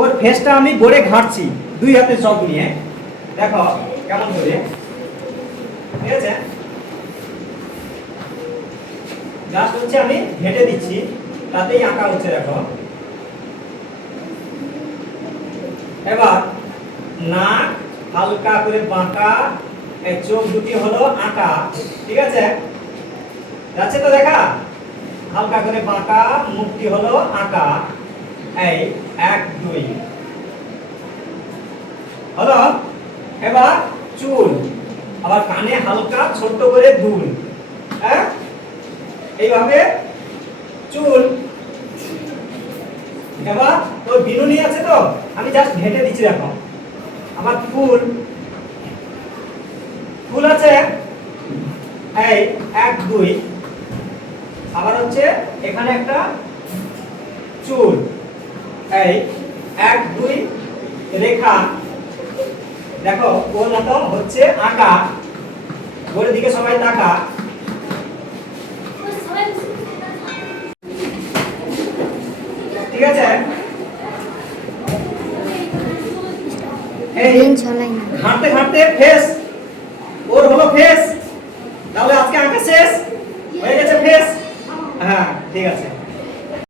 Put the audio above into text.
ওর ফেসটা আমি বোর্ডে ঘাঁটছি দুই হাতে চক নিয়ে। দেখো কেমন করে, ঠিক আছে? জাস্ট হচ্ছে আমি ঘেঁটে দিচ্ছি, তাতেই আঁকা হচ্ছে। দেখো এবার নাক হালকা করে বাঁকা, চোখ দুটি হলো আঁকা, ঠিক আছে? যাচ্ছে তো দেখা? হালকা করে বাঁকা, মুখটি হলো আঁকা। এই 1 2 হলো। এবার চুল, আবার কানে হালকা ছোট্ট করে দুল, হ্যাঁ এইভাবে চুল। এবার তোর বিনুনি আছে তো, আমি জাস্ট ঘেঁটে দিচ্ছি। দেখো আমার ফুল, ফুল আছে এই 1 2। আবার হচ্ছে এখানে একটা চুল, এই 1 2 রেখা। দেখো ওর মতো হচ্ছে আঁকা, ওর দিকে সবাই তাকা। ঠিক আছে? এই ঘাঁটতে ঘাঁটতে ফেস, ওর হলো ফেস। তাহলে আজকে আঁকা শেষ হয়ে গেছে ফেস। হ্যাঁ ঠিক আছে।